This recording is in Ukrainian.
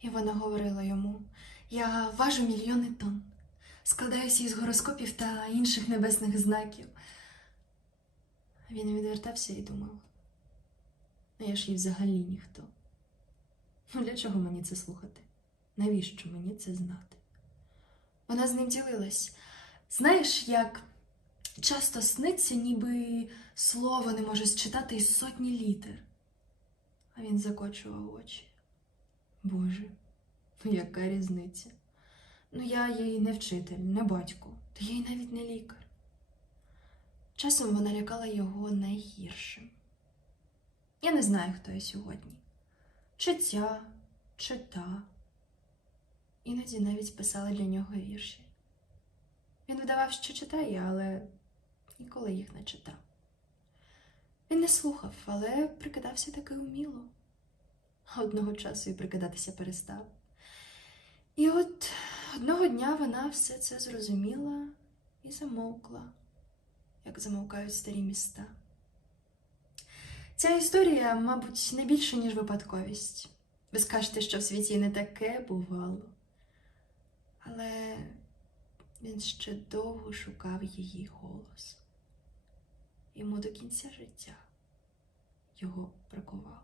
І вона говорила йому: Я важу мільйони тонн, складаюся із гороскопів та інших небесних знаків. Він відвертався і думав: а я ж їй взагалі ніхто. Ну для чого мені це слухати? Навіщо мені це знати? Вона з ним ділилась. Знаєш, як часто сниться, ніби слово не може считати із сотні літер. А він закочував очі. Боже, яка різниця? Ну, я їй не вчитель, не батько, та я й навіть не лікар. Часом вона лякала його найгіршим. Я не знаю, хто я сьогодні. Чи ця, чи та. Іноді навіть писала для нього вірші. Він видавав, що читає, але ніколи їх не читав. Він не слухав, але прикидався таки уміло. Одного часу і прикидатися перестав. І от одного дня вона все це зрозуміла і замовкла, як замовкають старі міста. Ця історія, мабуть, не більше, ніж випадковість. Ви скажете, що в світі не таке бувало. Але він ще довго шукав її голос. Йому до кінця життя його бракувало.